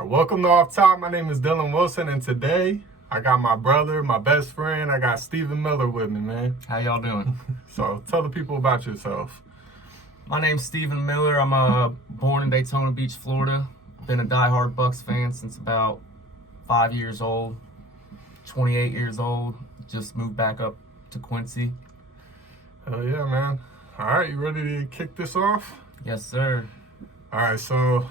All right, welcome to Off Top. My name is Dylan Wilson, and today I got my brother, my best friend. I got Stephen Miller with me, man. How y'all doing? So tell the people about yourself. My name's Stephen Miller. I'm born in Daytona Beach, Florida. Been a diehard Bucs fan since about 5 years old. 28 years old. Just moved back up to Quincy. Hell yeah, man. All right, you ready to kick this off? Yes, sir. All right, so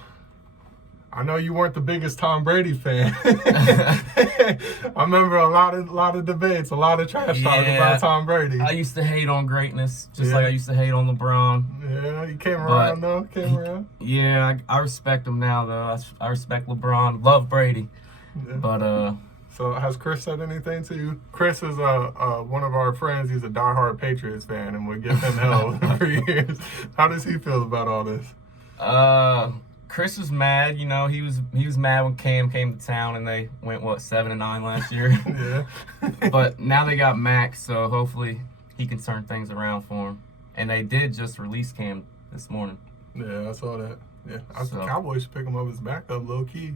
I know you weren't the biggest Tom Brady fan. I remember a lot of debates, a lot of trash talk about Tom Brady. I used to hate on greatness, just like I used to hate on LeBron. Yeah, he came around though. Yeah, I respect him now though. I respect LeBron. Love Brady. Yeah. But So has Chris said anything to you? Chris is one of our friends. He's a diehard Patriots fan, and we give him hell for years. How does he feel about all this? Chris was mad. You know, he was mad when Cam came to town and they went 7-9 last year. Yeah. But now they got Max, so hopefully he can turn things around for him. And they did just release Cam this morning. Yeah, I saw that. Yeah, the Cowboys should pick him up as backup, low key.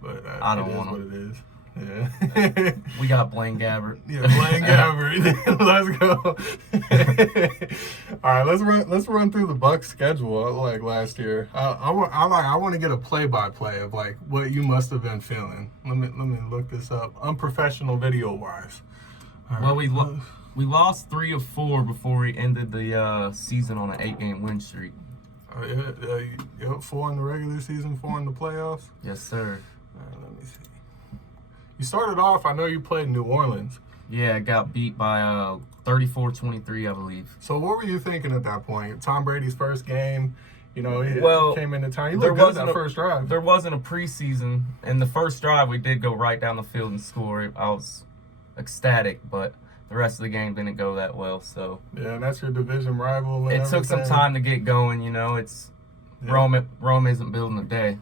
But I don't want him. What it is. Yeah. We got Blaine Gabbert. Yeah, Blaine Gabbert. Let's go. All right, let's run through the Bucs schedule like last year. I want to get a play-by-play of like what you must have been feeling. Let me look this up. Unprofessional video wise. Well, we lost 3 of 4 before we ended the season on an 8-game win streak. Yeah, 4 in the regular season, 4 in the playoffs. Yes, sir. All right, let me see. You started off, I know you played New Orleans. Yeah, I got beat by 34-23, I believe. So what were you thinking at that point? Tom Brady's first game, he came into town. He looked good that first drive. There wasn't a preseason. In the first drive, we did go right down the field and score. I was ecstatic, but the rest of the game didn't go that well. So yeah, and that's your division rival. It took some time to get going. Rome isn't building a day.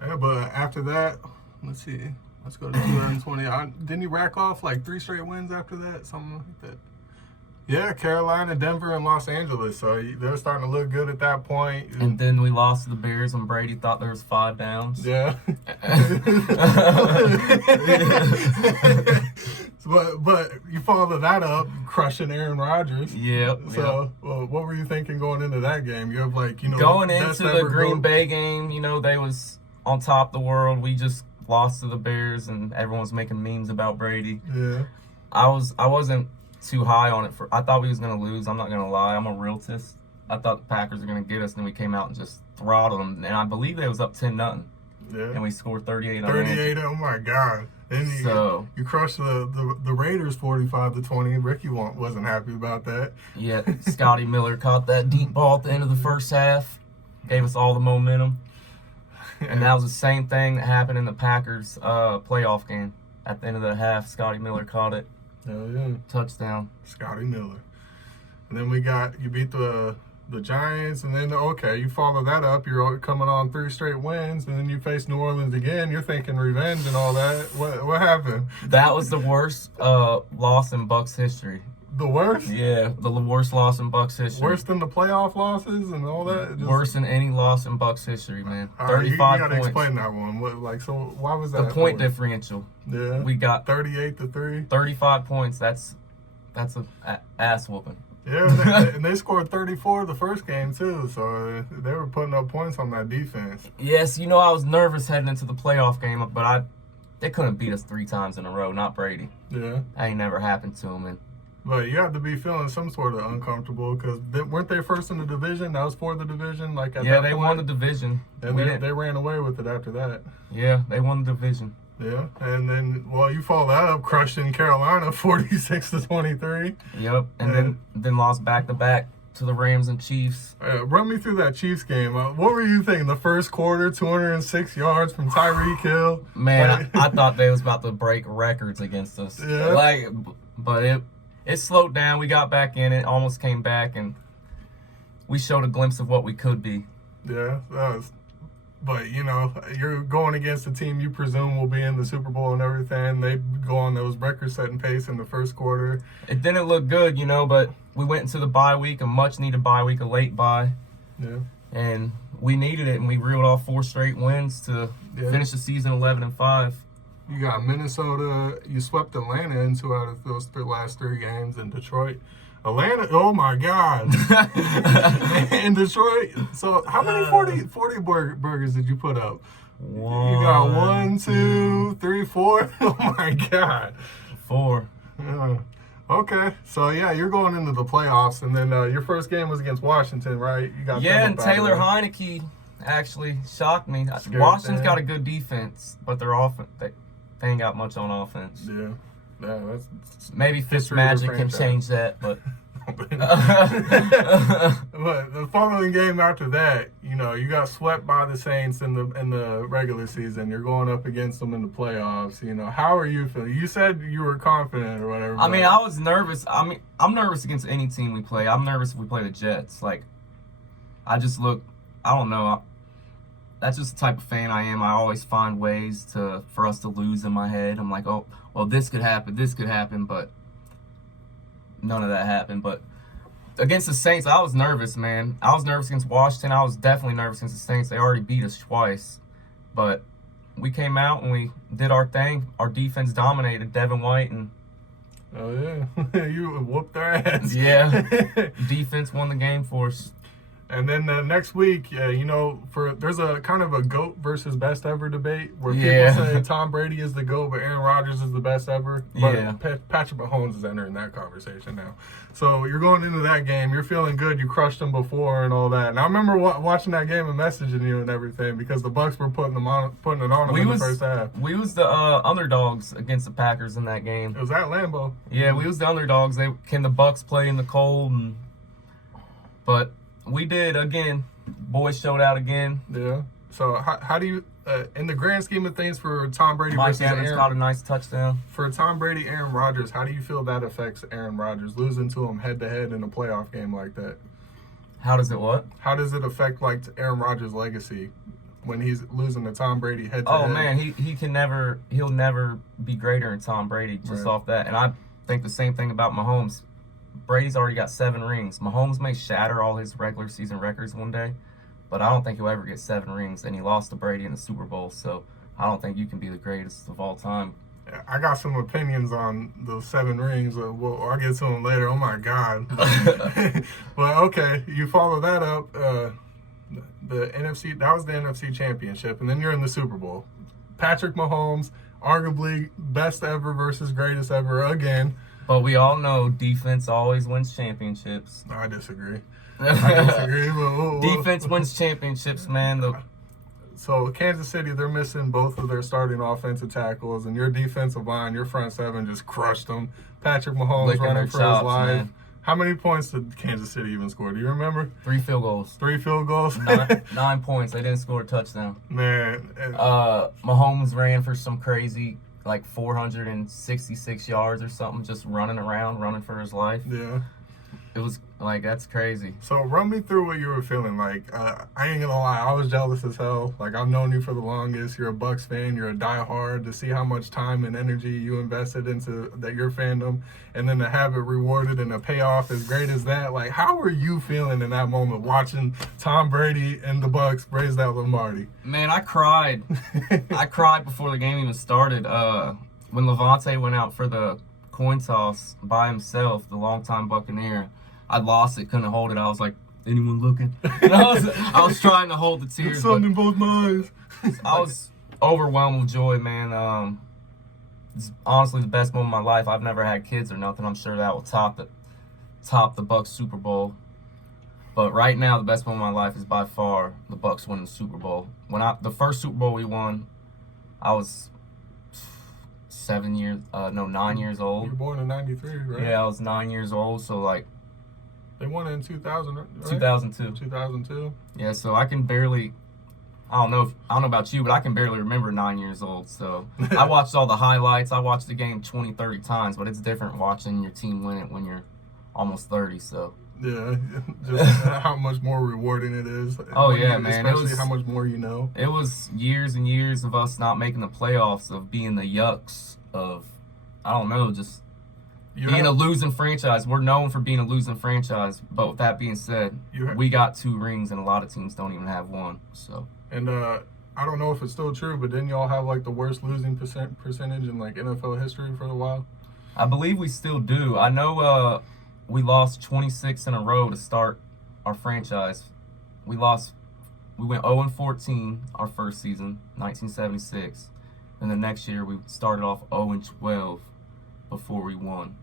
Yeah, but after that, let's see. Let's go to 2020. Didn't he rack off like 3 straight wins after that? Something like that. Yeah, Carolina, Denver, and Los Angeles. So they were starting to look good at that point. And then we lost to the Bears when Brady thought there was 5 downs. Yeah. But you follow that up, crushing Aaron Rodgers. Yep. So what were you thinking going into that game? You have going into the Green Bay game. They was on top of the world. We just lost to the Bears, and everyone's making memes about Brady. Yeah. I wasn't too high on it. I thought we was going to lose. I'm not going to lie. I'm a realist. I thought the Packers were going to get us, and then we came out and just throttled them. And I believe they was up 10-0. Yeah. And we scored 38 on 38, oh my God. Then you crushed the Raiders 45-20. Ricky wasn't happy about that. Yeah, Scotty Miller caught that deep ball at the end of the first half. Gave us all the momentum. And that was the same thing that happened in the Packers playoff game. At the end of the half, Scotty Miller caught it. Hell yeah. Touchdown. Scotty Miller. And then you beat the Giants, and then, you follow that up. You're coming on 3 straight wins, and then you face New Orleans again. You're thinking revenge and all that. What happened? That was the worst loss in Bucs history. The worst? Yeah, the worst loss in Bucs history. Worse than the playoff losses and all that? Worse than any loss in Bucs history, man. 35 points. You gotta points. Explain that one. Why was that? The point differential. Yeah. We got 38-3. 35 points. That's a ass whooping. Yeah, and they scored 34 the first game too, so they were putting up points on that defense. Yes, I was nervous heading into the playoff game, but they couldn't beat us 3 times in a row. Not Brady. Yeah. That ain't never happened to him, But you have to be feeling some sort of uncomfortable because weren't they first in the division? That was for the division. They won the division. And they ran away with it after that. Yeah, they won the division. Yeah, and then you follow that up, crushing Carolina 46-23. Yep, and then lost back-to-back to the Rams and Chiefs. Run me through that Chiefs game. What were you thinking? The first quarter, 206 yards from Tyreek Hill. Man, I thought they was about to break records against us. Yeah. But it slowed down. We got back in it, almost came back, and we showed a glimpse of what we could be. Yeah, but you're going against a team you presume will be in the Super Bowl and everything. They go on those record-setting pace in the first quarter. It didn't look good, but we went into the bye week, a much-needed bye week, a late bye. Yeah. And we needed it, and we reeled off 4 straight wins to finish the season 11-5. You got Minnesota. You swept Atlanta in 2 out of those last 3 games, in Detroit. Atlanta, oh my God. In Detroit. So how many 40 burgers did you put up? You got 1, 2, 3, 4. Oh my God. 4. Yeah. Okay. So yeah, you're going into the playoffs, and then your first game was against Washington, right? You got and Taylor Heineke actually shocked me. Washington's got a good defense, but their offense, they ain't got much on offense. Yeah. Yeah, that's maybe Fitzmagic can change that, but but the following game after that, you know, you got swept by the Saints in the regular season. You're going up against them in the playoffs. You know, how are you feeling? You said you were confident or whatever. I mean, I was nervous. I mean, I'm nervous against any team we play. I'm nervous if we play the Jets. Like, I don't know. That's just the type of fan I am. I always find ways for us to lose in my head. I'm like, oh, well, this could happen, but none of that happened. But against the Saints, I was nervous, man. I was nervous against Washington. I was definitely nervous against the Saints. They already beat us twice. But we came out and we did our thing. Our defense dominated. Devin White and... Oh, yeah. You whooped their ass. Yeah. Defense won the game for us. And then next week, you know, there's a kind of a GOAT versus best ever debate where people say Tom Brady is the GOAT, but Aaron Rodgers is the best ever. But Patrick Mahomes is entering that conversation now. So you're going into that game. You're feeling good. You crushed them before and all that. And I remember watching that game and messaging you and everything because the Bucs were putting it on them in the first half. We was the underdogs against the Packers in that game. It was at Lambeau. Yeah, we was the underdogs. Can the Bucs play in the cold? But we did again. Boys showed out again. Yeah. So how do you, in the grand scheme of things, for Tom Brady versus Evans got a nice touchdown. For Tom Brady, Aaron Rodgers, how do you feel that affects Aaron Rodgers losing to him head to head in a playoff game like that? How does it what? How does it affect like Aaron Rodgers' legacy when he's losing to Tom Brady head to head? Oh man, he'll never be greater than Tom Brady just off that. And I think the same thing about Mahomes. Brady's already got 7 rings. Mahomes may shatter all his regular season records one day, but I don't think he'll ever get 7 rings. And he lost to Brady in the Super Bowl, so I don't think you can be the greatest of all time. I got some opinions on those 7 rings. I'll get to them later. Oh my God! But okay, you follow that up. The NFC, that was the NFC Championship, and then you're in the Super Bowl. Patrick Mahomes, arguably best ever versus greatest ever again. But we all know defense always wins championships. I disagree. Defense wins championships, man. So Kansas City, they're missing both of their starting offensive tackles, and your defensive line, your front 7 just crushed them. Patrick Mahomes running for his life. Man. How many points did Kansas City even score? Do you remember? 3 field goals. 3 field goals? 9 points. They didn't score a touchdown. Man. Mahomes ran for some crazy, like 466 yards or something, just running for his life. Yeah. It was like, that's crazy. So run me through what you were feeling like. I ain't gonna lie, I was jealous as hell. Like, I've known you for the longest. You're a Bucs fan. You're a diehard. To see how much time and energy you invested into your fandom, and then to have it rewarded and a payoff as great as that. Like, how were you feeling in that moment watching Tom Brady and the Bucs raise that Lombardi? Man, I cried. I cried before the game even started. When Levante went out for the coin toss by himself, the longtime Buccaneer, I lost it, couldn't hold it. I was like, anyone looking? And I was trying to hold the tears. It's something in both my eyes. I was overwhelmed with joy, man. It's honestly the best moment of my life. I've never had kids or nothing. I'm sure that will top the Bucs Super Bowl. But right now, the best moment of my life is by far the Bucs winning the Super Bowl. The first Super Bowl we won, I was 9 years old. You were born in 93, right? Yeah, I was 9 years old, so like... They won it in 2000, right? 2002. 2002? Yeah, so I can barely... I don't know about you, but I can barely remember 9 years old, so... I watched all the highlights. I watched the game 20, 30 times, but it's different watching your team win it when you're almost 30, so... Yeah, just how much more rewarding it is. Oh, yeah, man. Especially how much more you know. It was years and years of us not making the playoffs, of being the yucks, of, I don't know, just being a losing franchise. We're known for being a losing franchise. But with that being said, we got 2 rings, and a lot of teams don't even have 1. So. And I don't know if it's still true, but didn't y'all have like the worst losing percentage in like NFL history for a while? I believe we still do. I know we lost 26 in a row to start our franchise. We went 0-14 our first season, 1976. And the next year we started off 0-12 before we won.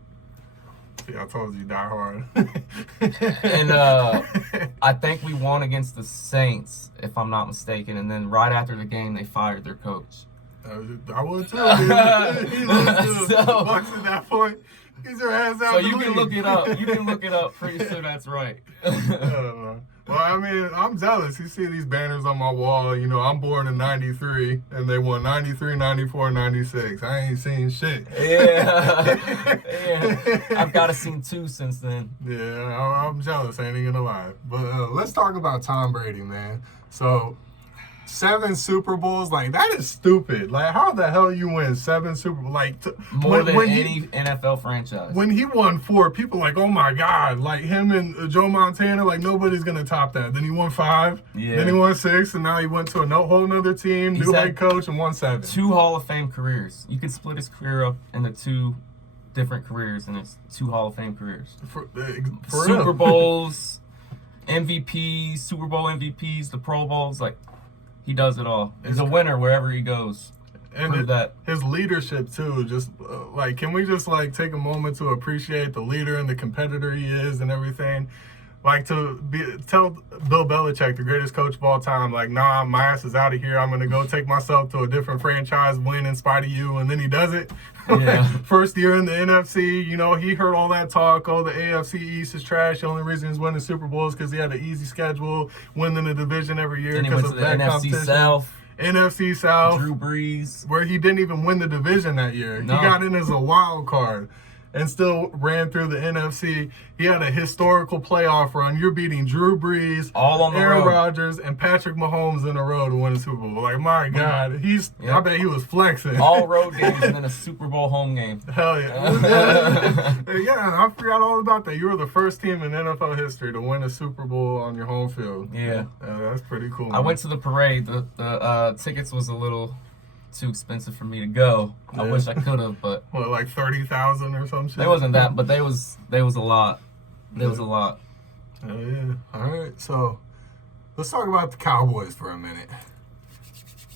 Yeah, I told you, die hard. And I think we won against the Saints, if I'm not mistaken. And then right after the game, they fired their coach. I would too. He lost to the Bucks at that point. Get your ass out. So you can look it up. You can look it up. Pretty sure that's right. Well, I mean, I'm jealous. You see these banners on my wall. You know, I'm born in 93, and they won 93, 94, 96. I ain't seen shit. Yeah. I've got to seen 2 since then. Yeah, I'm jealous. I ain't even gonna lie. But let's talk about Tom Brady, man. So, 7 Super Bowls, like, that is stupid. Like, how the hell you win 7 Super Bowls? Like, more than any NFL franchise. When he won 4, people like, oh my God, like him and Joe Montana, like nobody's gonna top that. Then he won 5, then he won 6, and now he went to a whole nother team, new head coach, and won 7. 2 Hall of Fame careers. You could split his career up into 2 different careers, and it's 2 Hall of Fame careers. For Super Bowls, MVPs, Super Bowl MVPs, the Pro Bowls, like. He does it all. He's a winner wherever he goes. And his leadership too. Just like, can we just like take a moment to appreciate the leader and the competitor he is and everything? Like tell Bill Belichick, the greatest coach of all time, like, nah, my ass is out of here. I'm gonna go take myself to a different franchise, win in spite of you, and then he does it. Yeah. First year in the NFC, you know, he heard all that talk. Oh, the AFC East is trash. The only reason he's winning Super Bowls because he had an easy schedule, winning the division every year because of that competition. NFC South. Drew Brees. Where he didn't even win the division that year. No. He got in as a wild card and still ran through the NFC. He had a historical playoff run. You're beating Drew Brees, all on the Aaron road. Rodgers, and Patrick Mahomes in a row to win a Super Bowl. Like, my God, I bet he was flexing. All road games and then a Super Bowl home game. Hell yeah. Yeah, I forgot all about that. You were the first team in NFL history to win a Super Bowl on your home field. Yeah. That's pretty cool. I went to the parade. The tickets was a little too expensive for me to go. I wish I could have, but what, like 30,000 or some shit? It wasn't that, but they was a lot. There was a lot. Oh yeah. All right. So let's talk about the Cowboys for a minute.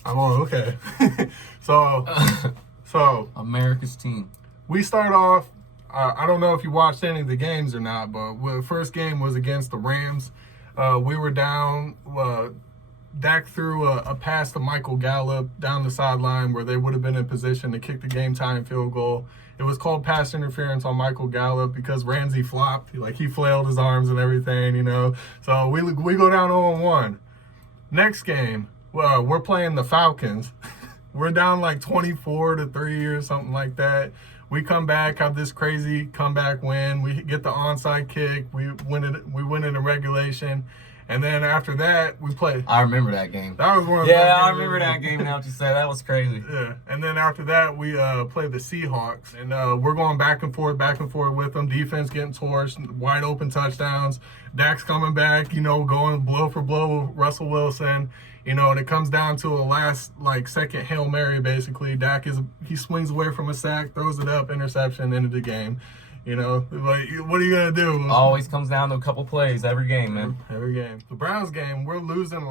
Okay. So America's team. We start off. I don't know if you watched any of the games or not, but the first game was against the Rams. We were down. Dak threw a pass to Michael Gallup down the sideline where they would have been in position to kick the game-time field goal. It was called pass interference on Michael Gallup because Ramsey flopped. He flailed his arms and everything, you know. So we go down 0-1. Next game, we're playing the Falcons. We're down like 24-3 or something like that. We come back, have this crazy comeback win. We get the onside kick. We win it in regulation. And then after that, we play. I remember that game. That was one of the I remember that game now that you say. That was crazy. Yeah. And then after that, we play the Seahawks. And we're going back and forth with them. Defense getting torched, wide open touchdowns. Dak's coming back, you know, going blow for blow with Russell Wilson. You know, and it comes down to a last, second Hail Mary, basically. Dak he swings away from a sack, throws it up, interception, end of the game. You know, what are you going to do? Always comes down to a couple plays every game, man. Every game. The Browns game, we're losing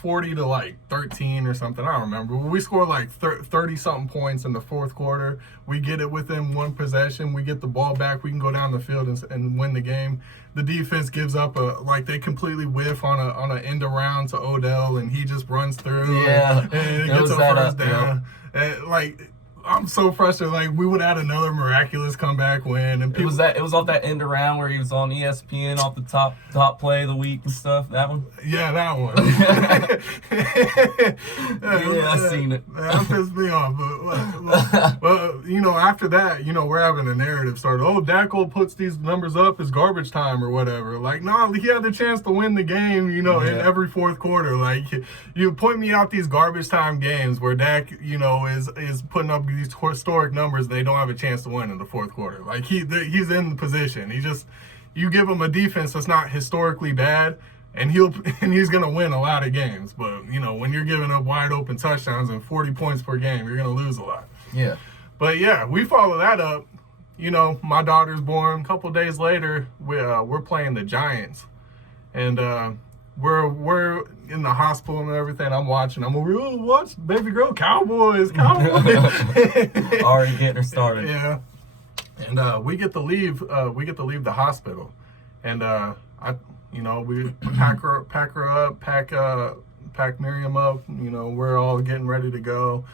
40 to 13 or something. I don't remember. We score 30-something points in the fourth quarter. We get it within one possession. We get the ball back. We can go down the field and win the game. The defense gives up they completely whiff on an end around to Odell, and he just runs through. Yeah. And it gets a first down. And, I'm so frustrated. We would add another miraculous comeback win, and it was off that end around where he was on ESPN off the top play of the week and stuff. That one. Yeah, that one. Yeah, I seen it. That pissed me off. But you know, after that, you know, we're having a narrative started. Oh, Dackel puts these numbers up as garbage time or whatever. No, he had the chance to win the game. You know, in every fourth quarter. You point me out these garbage time games where Dak, you know, is putting up these historic numbers. They don't have a chance to win in the fourth quarter. Like he's in the position. You give him a defense that's not historically bad, and he's gonna win a lot of games. But when you're giving up wide open touchdowns and 40 points per game, you're gonna lose a lot. Yeah. But yeah, we follow that up. My daughter's born. A couple days later, we're playing the Giants, and we're in the hospital and everything. I'm watching. I'm over here, watch baby girl, Cowboys. Already getting her started. Yeah. And we get to leave. We get to leave the hospital, and we pack her up, pack Miriam up. We're all getting ready to go.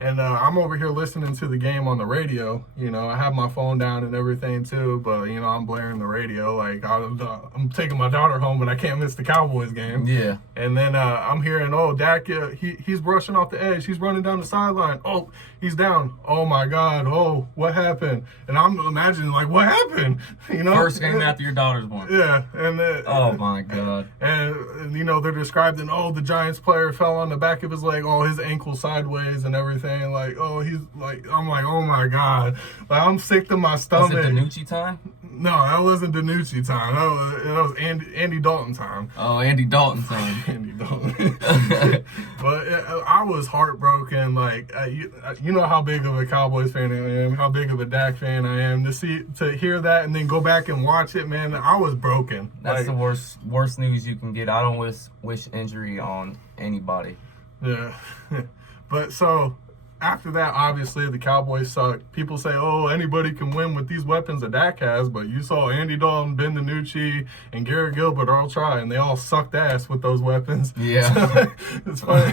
And I'm over here listening to the game on the radio. I have my phone down and everything too, but I'm blaring the radio. Like I'm taking my daughter home, and I can't miss the Cowboys game. Yeah. And then I'm hearing, Dak, he's rushing off the edge. He's running down the sideline. Oh, he's down. Oh my God. Oh, what happened? And I'm imagining like, what happened? First game after your daughter's born. Yeah. And oh my God. And they're describing, the Giants player fell on the back of his leg. Oh, his ankle sideways and everything. Like, he's like, I'm like, oh my God. Like, I'm sick to my stomach. Was it DiNucci time? No, that wasn't DiNucci time. That was Andy Dalton time. Oh, Andy Dalton time. Andy Dalton. But I was heartbroken. Like, you know how big of a Cowboys fan I am, how big of a Dak fan I am. To hear that and then go back and watch it, man, I was broken. That's the worst news you can get. I don't wish injury on anybody. Yeah. But so after that, obviously, the Cowboys suck. People say, anybody can win with these weapons that Dak has, but you saw Andy Dalton, Ben DiNucci, and Garrett Gilbert all try, and they all sucked ass with those weapons. Yeah. So, it's funny.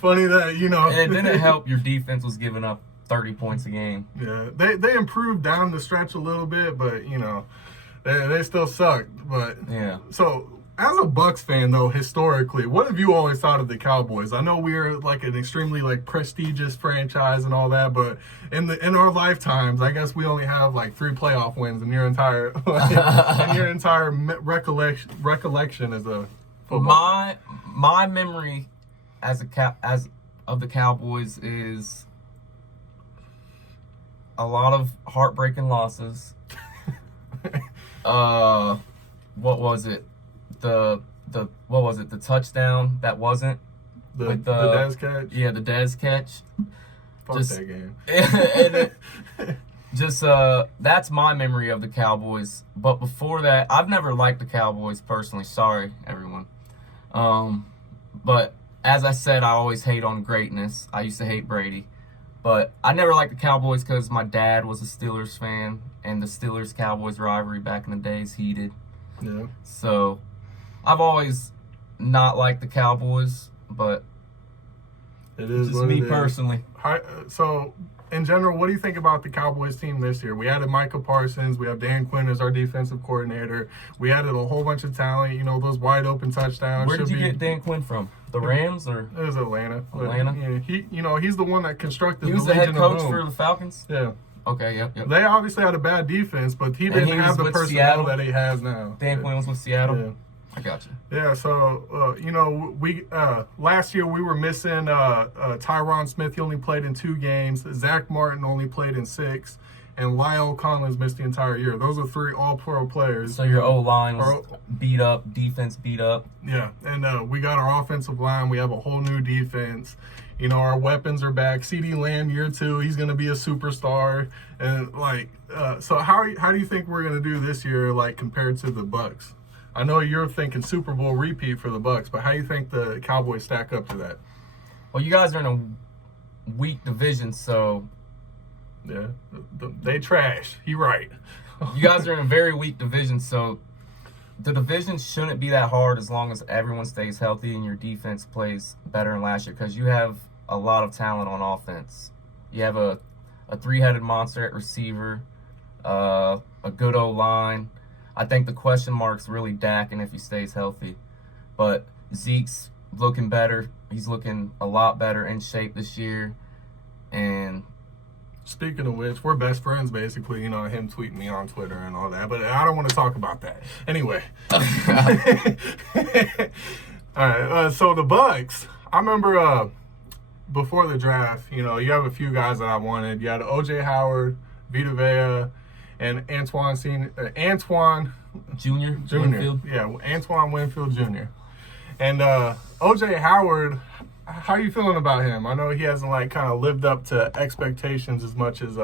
Funny that, And it didn't help your defense was giving up 30 points a game. Yeah. They improved down the stretch a little bit, but, they still sucked. But, yeah. So, as a Bucs fan, though, historically, what have you always thought of the Cowboys? I know we're like an extremely prestigious franchise and all that, but in our lifetimes, I guess we only have 3 playoff wins in your entire recollection as a football. My memory as of the Cowboys is a lot of heartbreaking losses. What was it? The touchdown that wasn't the Dez catch. Yeah, the Dez catch. Fuck that game. That's my memory of the Cowboys. But before that, I've never liked the Cowboys personally. Sorry, everyone. But as I said, I always hate on greatness. I used to hate Brady, but I never liked the Cowboys because my dad was a Steelers fan, and the Steelers-Cowboys rivalry back in the day is heated. Yeah. So I've always not liked the Cowboys, but it is just me personally. So, in general, what do you think about the Cowboys team this year? We added Micah Parsons. We have Dan Quinn as our defensive coordinator. We added a whole bunch of talent. Those wide open touchdowns. Where did you get Dan Quinn from? The Rams or? It was Atlanta. Atlanta. Yeah, he's the one that constructed. He was the head coach for the Falcons. Yeah. Okay. Yep. They obviously had a bad defense, but he didn't have the personnel Seattle. that he has now. Dan Quinn was with Seattle. Yeah. I got you. Yeah, so we last year we were missing Tyron Smith. He only played in 2 games. Zach Martin only played in 6, and Lyle Collins missed the entire year. Those are 3 All-Pro players. So your O-line was beat up, defense beat up. Yeah, and we got our offensive line. We have a whole new defense. Our weapons are back. CeeDee Lamb, year 2, he's going to be a superstar. And so how do you think we're going to do this year, compared to the Bucs? I know you're thinking Super Bowl repeat for the Bucs, but how do you think the Cowboys stack up to that? Well, you guys are in a weak division, so yeah, they trash. You're right. You guys are in a very weak division, so the division shouldn't be that hard as long as everyone stays healthy and your defense plays better than last year, because you have a lot of talent on offense. You have a 3-headed monster at receiver, a good O-line. I think the question mark's really Dak and if he stays healthy. But Zeke's looking better. He's looking a lot better in shape this year. And speaking of which, we're best friends, basically. Him tweeting me on Twitter and all that. But I don't want to talk about that. Anyway. All right. So the Bucs, I remember before the draft, you know, you have a few guys that I wanted. You had O.J. Howard, Vita Vea, and Antoine Junior. Winfield. Yeah, Antoine Winfield Jr. And O.J. Howard, how are you feeling about him? I know he hasn't like kind of lived up to expectations as much as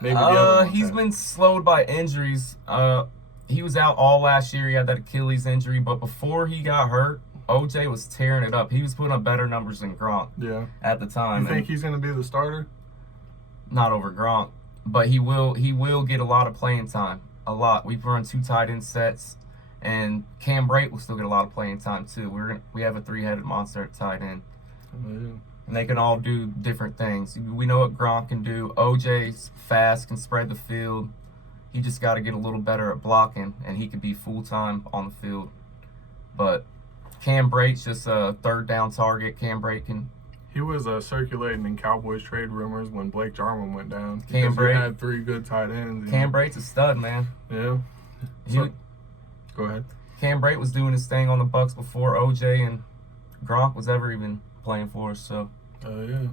maybe the other ones he's have. been slowed by injuries. He was out all last year. He had that Achilles injury, but before he got hurt, OJ was tearing it up. He was putting up better numbers than Gronk. Yeah. At the time. You think he's going to be the starter? Not over Gronk, but he will get a lot of playing time. A lot. We've run 2 tight end sets, and Cam Brate will still get a lot of playing time too. We have a 3-headed monster at tight end. And they can all do different things. We know what Gronk can do. OJ's fast, can spread the field. He just got to get a little better at blocking, and he could be full-time on the field. But Cam Brate's just a third down target. Cam Brate can... He was circulating in Cowboys trade rumors when Blake Jarwin went down. Cam Brate had 3 good tight ends. Cam Brate's a stud, man. Yeah. Go ahead. Cam Brate was doing his thing on the Bucs before OJ and Gronk was ever even playing for us, so... Yeah.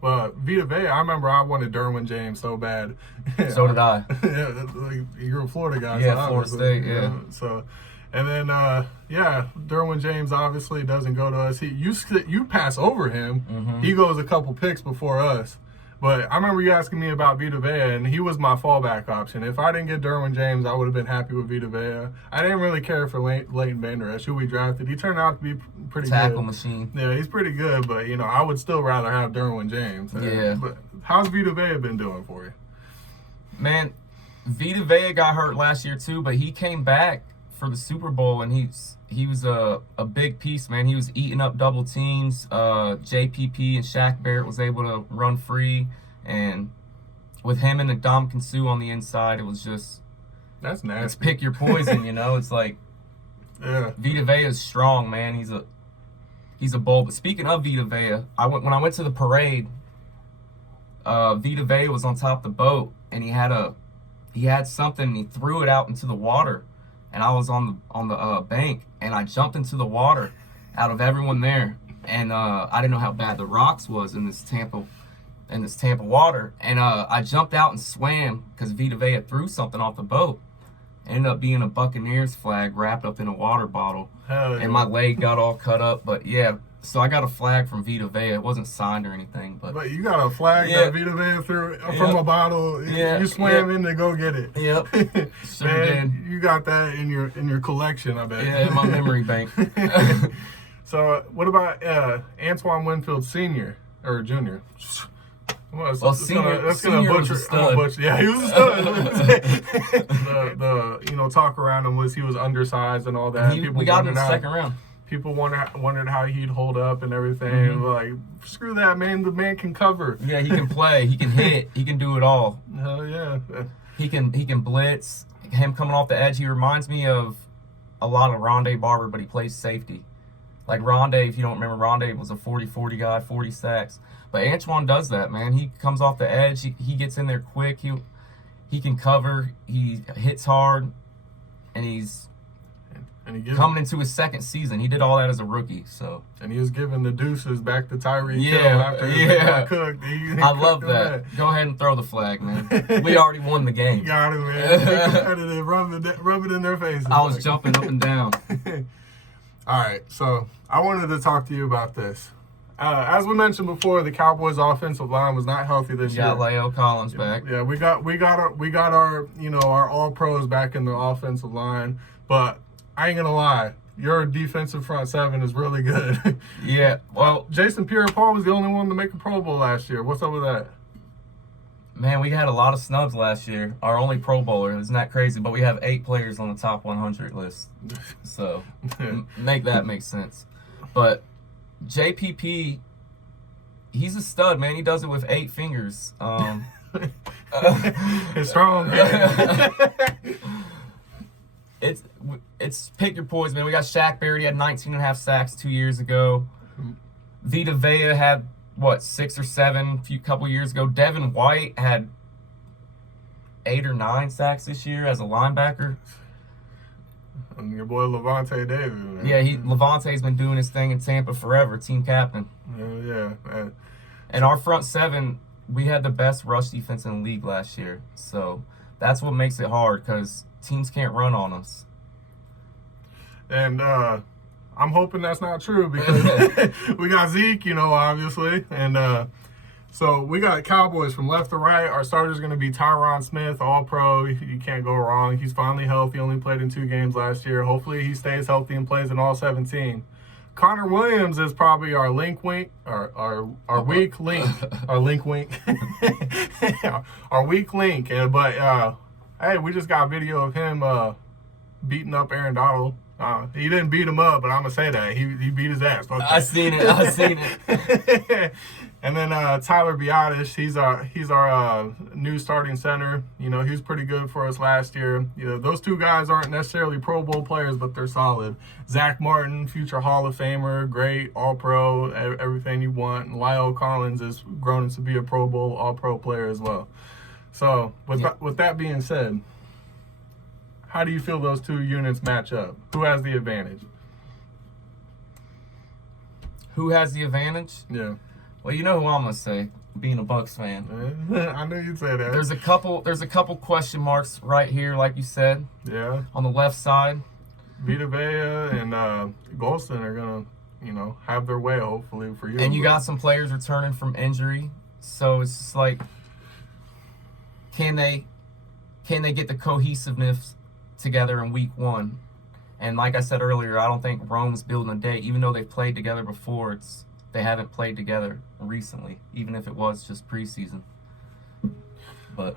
Well, Vita Vea, I remember I wanted Derwin James so bad. So did I. Yeah, like, you're a Florida guy. Yeah, so Florida State, yeah. So, and then, Derwin James obviously doesn't go to us. You pass over him. Mm-hmm. He goes a couple picks before us. But I remember you asking me about Vita Vea, and he was my fallback option. If I didn't get Derwin James, I would have been happy with Vita Vea. I didn't really care for Leighton Vander Esch, who we drafted. He turned out to be pretty Tackle good. machine. Yeah, he's pretty good, but, you know, I would still rather have Derwin James. Yeah. But how's Vita Vea been doing for you? Man, Vita Vea got hurt last year too, but he came back for the Super Bowl, and he was a big piece, man. He was eating up double teams. JPP and Shaq Barrett was able to run free, and with him and Ndamukong Suh on the inside, it was just... That's nasty. It's pick your poison, you know? It's like... Yeah. Vita Vea is strong, man. He's a bull. But speaking of Vita Vea, when I went to the parade, Vita Vea was on top of the boat, and he had something, and he threw it out into the water. And I was on the bank, and I jumped into the water out of everyone there. And I didn't know how bad the rocks was in this Tampa water. And I jumped out and swam because Vita Vea threw something off the boat. Ended up being a Buccaneers flag wrapped up in a water bottle. Hell yeah. And my leg got all cut up. But yeah, so I got a flag from Vita Vea. It wasn't signed or anything. But you got a flag that Vita Vea threw from a bottle. Yeah. You swam in to go get it. Yep. Sure Man, did. you got that in your collection, I bet. Yeah, in my memory bank. So what about Antoine Winfield Sr. or Jr.? Senior was a stud. Yeah, he was a stud. the talk around him was he was undersized and all that. We got him in the second round. People wondered how he'd hold up and everything. Mm-hmm. Like, screw that, man. The man can cover. Yeah, he can play. He can hit. He can do it all. Hell yeah. He can blitz. Him coming off the edge, he reminds me of a lot of Rondé Barber, but he plays safety. Like Rondé, if you don't remember, Rondé was a 40-40 guy, 40 sacks. But Antoine does that, man. He comes off the edge. He gets in there quick. He can cover. He hits hard. And he's coming into his second season. He did all that as a rookie. And he was giving the deuces back to Tyreek Hill after he got cooked. I love that. Go ahead and throw the flag, man. We already won the game. You got it, man. Rub it in their faces. I was jumping up and down. All right, so I wanted to talk to you about this. As we mentioned before, the Cowboys' offensive line was not healthy this year. Got Leo Collins back. Yeah, we got our our all pros back in the offensive line, but I ain't gonna lie, your defensive front seven is really good. Yeah, well, Jason Pierre-Paul was the only one to make a Pro Bowl last year. What's up with that? Man, we had a lot of snubs last year. Our only Pro Bowler, isn't that crazy? But we have 8 players on the top 100 list, so make that make sense. But JPP, he's a stud, man. He does it with 8 fingers. It's strong. It's pick your poison, man. We got Shaq Barrett. He had 19.5 sacks 2 years ago. Vita Vea had 6 or 7 a couple years ago. Devin White had 8 or 9 sacks this year as a linebacker. And your boy Levante David, man. Yeah, Levante's been doing his thing in Tampa forever, team captain. Yeah, man. And our front seven, we had the best rush defense in the league last year. So that's what makes it hard because teams can't run on us. And I'm hoping that's not true because we got Zeke, obviously. And so we got Cowboys from left to right. Our starter's going to be Tyron Smith, all-pro. You can't go wrong. He's finally healthy. Only played in 2 games last year. Hopefully he stays healthy and plays in all 17. Connor Williams is probably our weak link, our weak link. But hey, we just got video of him beating up Aaron Donald. He didn't beat him up, but I'm gonna say that he beat his ass. Okay. I seen it. And then Tyler Biadasz, he's our new starting center. He was pretty good for us last year. Those 2 guys aren't necessarily Pro Bowl players, but they're solid. Zach Martin, future Hall of Famer, great, All-Pro, everything you want. And Lyle Collins is grown into be a Pro Bowl, All-Pro player as well. So with that being said, how do you feel those 2 units match up? Who has the advantage? Who has the advantage? Yeah. Well, you know who I'm gonna say, being a Bucs fan. I knew you'd say that. There's a couple question marks right here, like you said. Yeah. On the left side. Vita Vea and Golston are gonna, have their way hopefully for you. And you got some players returning from injury, so it's just like, can they get the cohesiveness together in week 1? And like I said earlier, I don't think Rome's building a day, even though they've played together before. They haven't played together recently, even if it was just preseason. But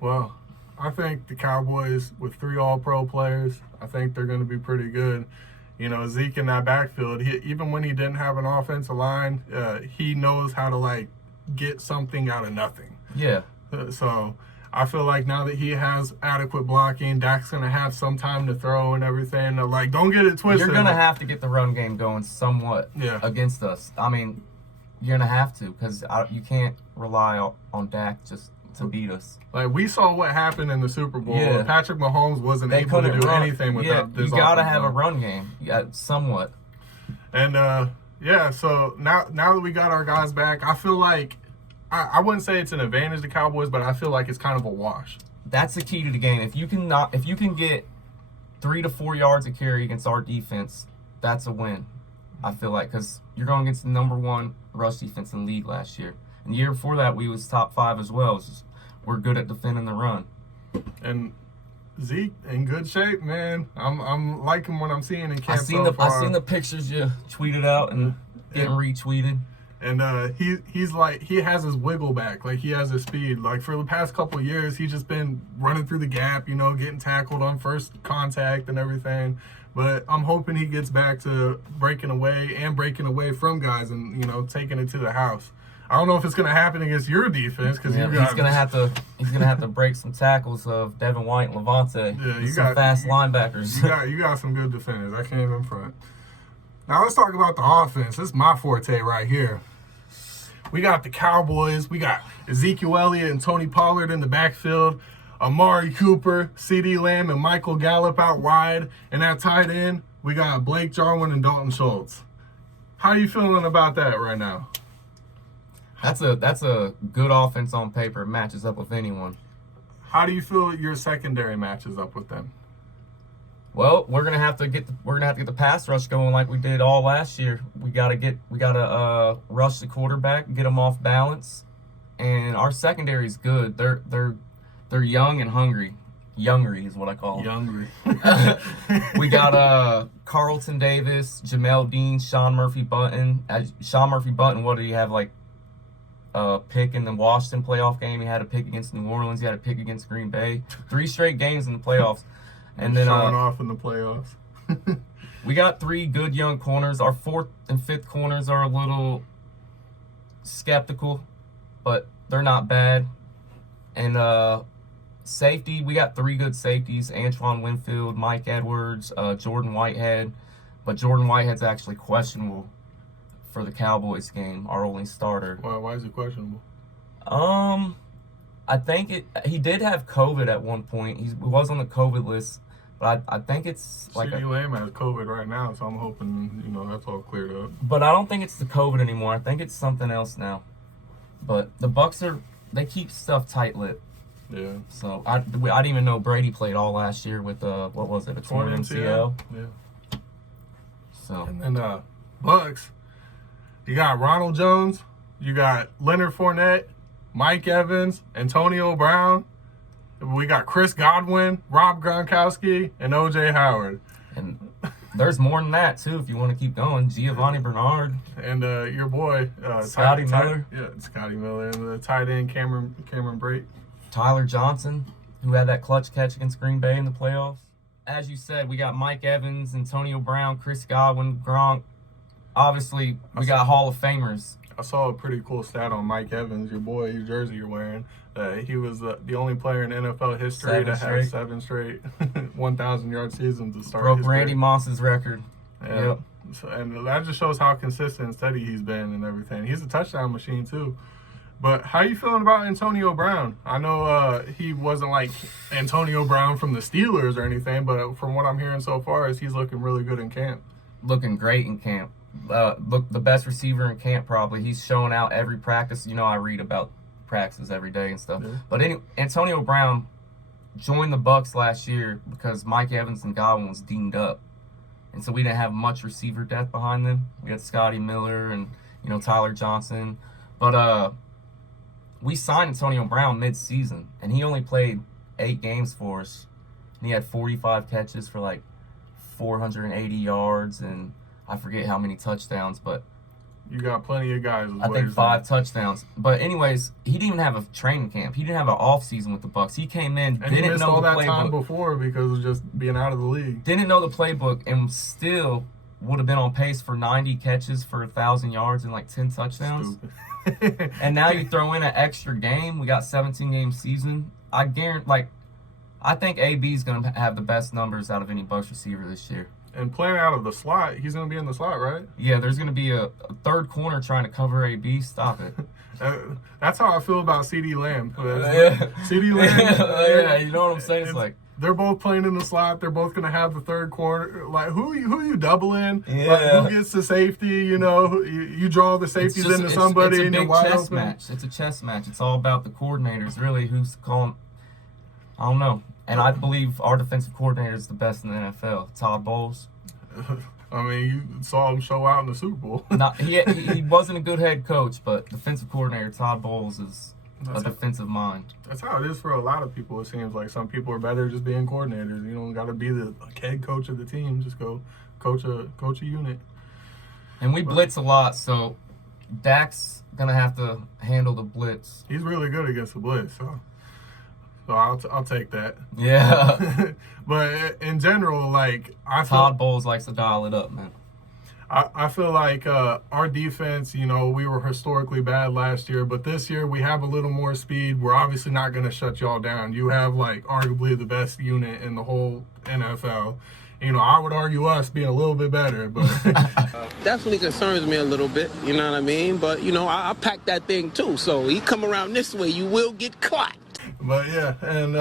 well, I think the Cowboys with 3 All-Pro players, I think they're going to be pretty good. Zeke in that backfield, even when he didn't have an offensive line, he knows how to get something out of nothing. Yeah. So I feel like now that he has adequate blocking, Dak's going to have some time to throw and everything. Don't get it twisted. You're going to have to get the run game going somewhat against us. I mean, you're going to have to because you can't rely on Dak just to beat us. We saw what happened in the Super Bowl. Yeah. Patrick Mahomes wasn't able to do anything without this. You got to have a run game, somewhat. And, so now that we got our guys back, I feel like I wouldn't say it's an advantage to Cowboys, but I feel like it's kind of a wash. That's the key to the game. If you can get 3 to 4 yards of carry against our defense, that's a win. I feel like because you're going against the number 1 rush defense in the league last year, and the year before that we was top 5 as well. It's just, we're good at defending the run. And Zeke in good shape, man. I'm liking what I'm seeing in camp I seen the pictures you tweeted out and getting retweeted. And he has his wiggle back, he has his speed. For the past couple of years, he's just been running through the gap, getting tackled on first contact and everything. But I'm hoping he gets back to breaking away from guys and taking it to the house. I don't know if it's gonna happen against your defense because he's gonna have to break some tackles of Devin White and Levante. Yeah, you got fast linebackers. You got some good defenders. I can't even front. Now let's talk about the offense. This is my forte right here. We got the Cowboys. We got Ezekiel Elliott and Tony Pollard in the backfield. Amari Cooper, CeeDee Lamb, and Michael Gallup out wide. And at tight end, we got Blake Jarwin and Dalton Schultz. How are you feeling about that right now? That's a good offense on paper. It matches up with anyone. How do you feel your secondary matches up with them? Well, we're gonna have to get the pass rush going like we did all last year. We gotta rush the quarterback, get them off balance, and our secondary is good. They're young and hungry. Youngry is what I call them. Youngry. We got Carlton Davis, Jamel Dean, Sean Murphy Button. What did he have, pick in the Washington playoff game? He had a pick against New Orleans. He had a pick against Green Bay. 3 straight games in the playoffs. And then showing off in the playoffs. We got 3 good young corners. Our 4th and 5th corners are a little skeptical, but they're not bad. And safety, we got 3 good safeties: Antoine Winfield, Mike Edwards, Jordan Whitehead. But Jordan Whitehead's actually questionable for the Cowboys game, our only starter. Why is he questionable? I think he did have COVID at one point. He was on the COVID list, but I think it's CeeDee Lamb has COVID right now, so I'm hoping that's all cleared up. But I don't think it's the COVID anymore. I think it's something else now. But the Bucs they keep stuff tight-lipped. Yeah. So I didn't even know Brady played all last year with what was it, a torn MCL? Yeah. So And then Bucks, you got Ronald Jones, you got Leonard Fournette, Mike Evans, Antonio Brown. We got Chris Godwin, Rob Gronkowski, and O.J. Howard. And there's more than that too if you want to keep going. Giovanni Bernard and your boy Scotty Miller. Yeah, Scotty Miller, and the tight end Cameron Brate. Tyler Johnson, who had that clutch catch against Green Bay in the playoffs. As you said, we got Mike Evans, Antonio Brown, Chris Godwin, Gronk. Obviously, we got Hall of Famers. I saw a pretty cool stat on Mike Evans, your boy, your jersey you're wearing. He was the only player in NFL history to have 7 straight 1,000-yard seasons to start. Broke Randy Moss's record. Yeah. Yep. So, and that just shows how consistent and steady he's been and everything. He's a touchdown machine too. But how you feeling about Antonio Brown? I know he wasn't like Antonio Brown from the Steelers or anything, but from what I'm hearing so far is he's looking really good in camp. Looking great in camp. Look, the best receiver in camp probably. He's showing out every practice. You know, I read about practices every day and stuff. Yeah. But Antonio Brown joined the Bucs last year because Mike Evans and Godwin was deemed up. And so we didn't have much receiver depth behind them. We had Scotty Miller and, Tyler Johnson. But we signed Antonio Brown mid-season, and he only played 8 games for us. And he had 45 catches for like 480 yards, and I forget how many touchdowns, but you got plenty of guys. I think 5 touchdowns. But anyways, he didn't even have a training camp. He didn't have an off season with the Bucs. He came in, and didn't know the playbook. He missed all that time before because of just being out of the league. Didn't know the playbook, and still would have been on pace for 90 catches for 1,000 yards and like 10 touchdowns. And now you throw in an extra game. We got 17-game season. I guarantee, I think AB's going to have the best numbers out of any Bucs receiver this year. And playing out of the slot, he's going to be in the slot, right? Yeah, there's going to be a third corner trying to cover AB. Stop it. That's how I feel about CD Lamb. Yeah. CD Lamb. Yeah, you know what I'm saying? It's like they're both playing in the slot. They're both going to have the third corner. Like, who you doubling? Yeah. Like, who gets the safety? You draw the safeties into somebody. It's a big chess match. It's a chess match. It's all about the coordinators, really, who's calling. I don't know. And I believe our defensive coordinator is the best in the NFL, Todd Bowles. I mean, you saw him show out in the Super Bowl. He wasn't a good head coach, but defensive coordinator Todd Bowles is a defensive mind. That's how it is for a lot of people. It seems like some people are better just being coordinators. You don't got to be the head coach of the team. Just go coach a unit. And we blitz a lot, so Dak's gonna have to handle the blitz. He's really good against the blitz, so I'll take that. Yeah. But in general, Todd Bowles likes to dial it up, man. I feel like our defense, we were historically bad last year, but this year we have a little more speed. We're obviously not going to shut y'all down. You have arguably the best unit in the whole NFL. I would argue us being a little bit better, but definitely concerns me a little bit. You know what I mean? But I packed that thing too. So he come around this way, you will get caught. But yeah, and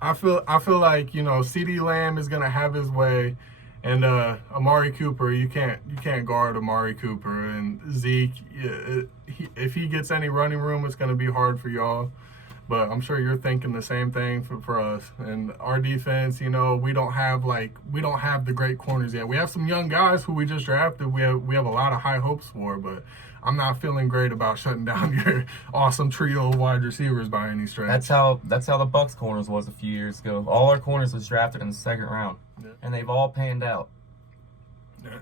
I feel like CeeDee Lamb is gonna have his way, and Amari Cooper, you can't guard Amari Cooper, and Zeke. If he gets any running room, it's gonna be hard for y'all. But I'm sure you're thinking the same thing for us. And our defense, we don't have the great corners yet. We have some young guys who we just drafted. We have a lot of high hopes for, but I'm not feeling great about shutting down your awesome trio of wide receivers by any stretch. That's how the Bucs corners was a few years ago. All our corners was drafted in the second round, and they've all panned out.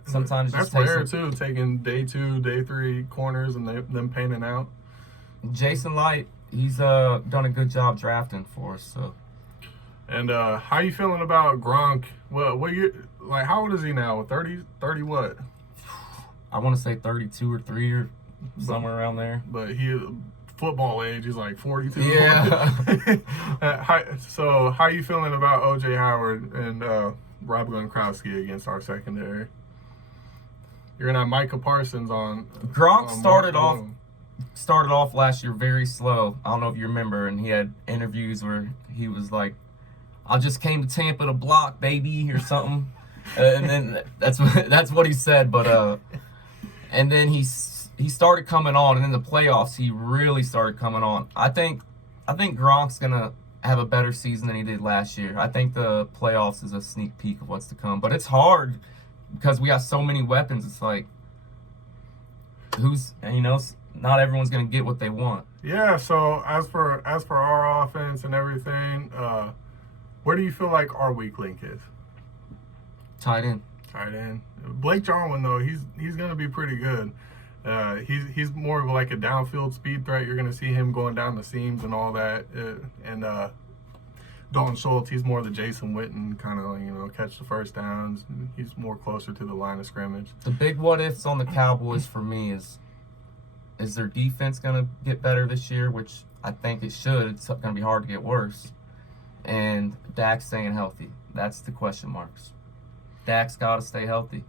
Sometimes that's rare too, taking day 2, day 3 corners and them panning out. Jason Light, he's done a good job drafting for us. So. And how you feeling about Gronk? Well, how old is he now? 30 what? I want to say 32 or 3 or somewhere around there. But football age, he's like 42. Yeah. So how you feeling about O.J. Howard and Rob Gronkowski against our secondary? You're gonna have Micah Parsons on. Gronk started off last year very slow. I don't know if you remember, and he had interviews where he was like, "I just came to Tampa to block, baby," or something. And then that's what he said. But and then he he started coming on, and in the playoffs he really started coming on. I think Gronk's gonna have a better season than he did last year. I think the playoffs is a sneak peek of what's to come. But it's hard because we got so many weapons. It's like not everyone's gonna get what they want. Yeah. So as for our offense and everything, where do you feel like our weak link is? Tight end. Tight end. Blake Jarwin though, he's gonna be pretty good. He's more of like a downfield speed threat. You're gonna see him going down the seams and all that. And Dalton Schultz, he's more the Jason Witten kind of, catch the first downs. He's more closer to the line of scrimmage. The big what ifs on the Cowboys for me is their defense gonna get better this year, which I think it should. It's gonna be hard to get worse. And Dak staying healthy. That's the question marks. Dak's got to stay healthy.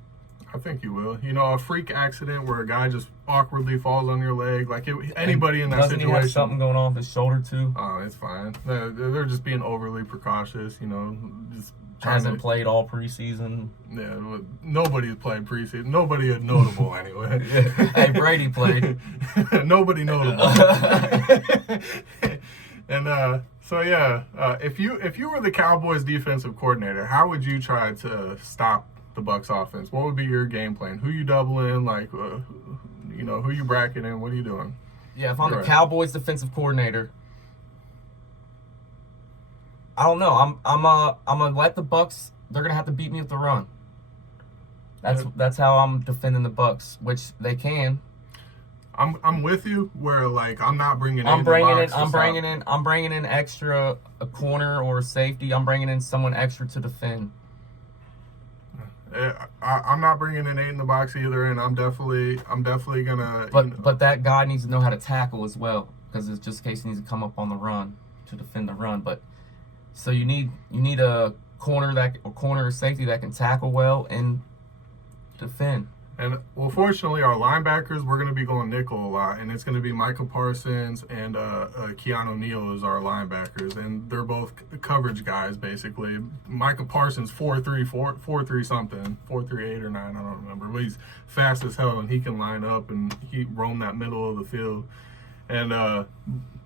I think he will. A freak accident where a guy just awkwardly falls on your leg, anybody in that doesn't situation. Doesn't he have something going on with his shoulder too? Oh, it's fine. They're just being overly precautious. Just hasn't played all preseason. Yeah, nobody's played preseason. Nobody notable anyway. Hey, Brady played. Nobody notable. And so yeah, if you were the Cowboys defensive coordinator, how would you try to stop the Bucs offense? What would be your game plan? Who you doubling? Who you bracketing? What are you doing? Yeah, if I'm the Cowboys defensive coordinator, I don't know. I'm gonna let the Bucs. They're gonna have to beat me with the run. That's how I'm defending the Bucs, which they can. I'm with you. Where I'm not bringing. I'm bringing in extra a corner or a safety. I'm bringing in someone extra to defend. I'm not bringing in 8 in the box either, and I'm definitely gonna. But that guy needs to know how to tackle as well, because it's just in case he needs to come up on the run to defend the run. But so you need a corner or safety that can tackle well and defend. And fortunately, our linebackers, we're going to be going nickel a lot, and it's going to be Micah Parsons and Keanu Neal as our linebackers, and they're both coverage guys basically. Micah Parsons 4.3 something, 4.38 or 9, I don't remember, but he's fast as hell and he can line up and he roam that middle of the field. And